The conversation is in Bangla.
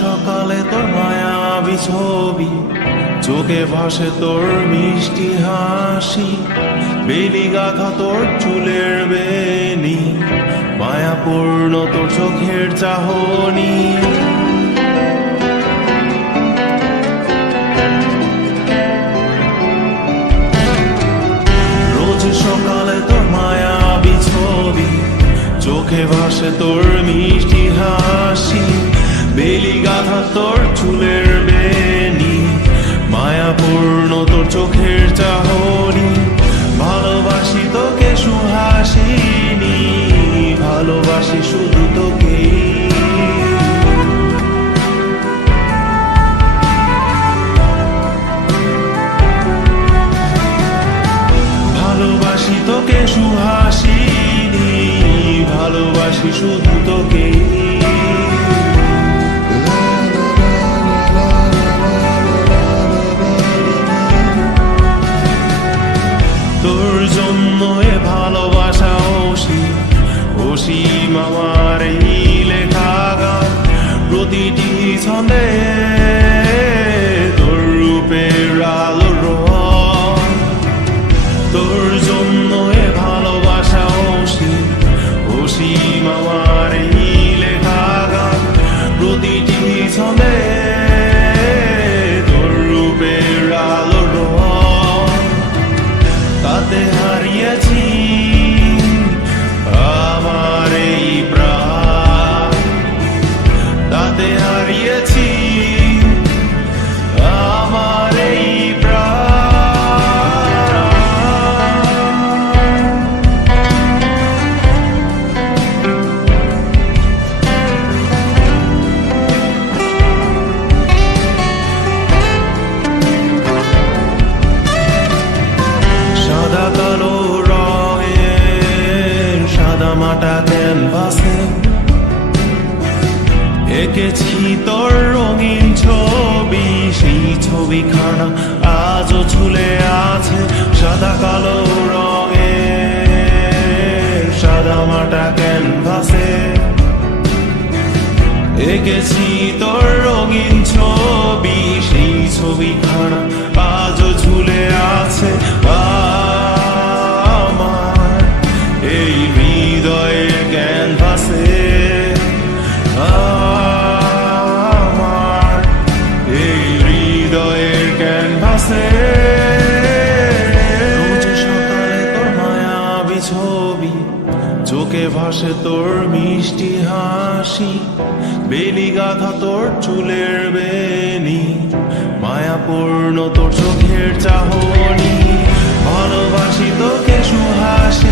সকালে তোর মায়াবী ছবি, চোখে ভাসে তোর মিষ্টি হাসি, বেলি গাথা তোর চুলের বেনি, মায়াপূর্ণ তোর চোখের চাহনি। রোজ সকালে তোর মায়াবী ছবি, চোখে ভাসে তোর মিষ্টি হাসি, বেলি গাথা তোর চুলের বেনি, মায়াপূর্ণ তোর চোখের চাহনি। ভালোবাসি তোকে সুহাসিনী, ভালোবাসি শুধু তোকে। ভালোবাসি তোকে সুহাসিনী, ভালোবাসি শুধু তোকে। তোর জন্য এ ভালোবাসা অসীম আমার এই লেখা গান, প্রতিটি ছন্দে তোর রূপের আলোর রং। তোর জন্য এ ভালোবাসা অসীম আমার এই লেখা গান, প্রতিটি ছন্দে তোর রূপের আলোর রং। তাতে হারিয়েছি আমার এই প্রাণ, তাতে হারিয়েছি আমার এই সাদা কালো রঙের সাদামাটা ক্যানভাসে এঁকেছি তোর রঙিন ছবি, সেই ছবিখানা আজও ঝুলে আছে। সাদা কালো রঙের সাদামাটা ক্যানভাসে এঁকেছি তোর রঙিন ছবি, সেই ছবিখানা আজও ঝুলে আছে আমার এই হৃদয়ের ক্যানভাসে। আমার এই হৃদয়ের ক্যানভাসে। রোজ সকালে তোর মায়াবী ছবি, চোখে ভাসে তোর মিষ্টি হাসি, বেলি গাথা তোর চুলের বেনি, মায়াপূর্ণ তোর চোখের চাহনি। ভালোবাসি তোকে সুহাসি।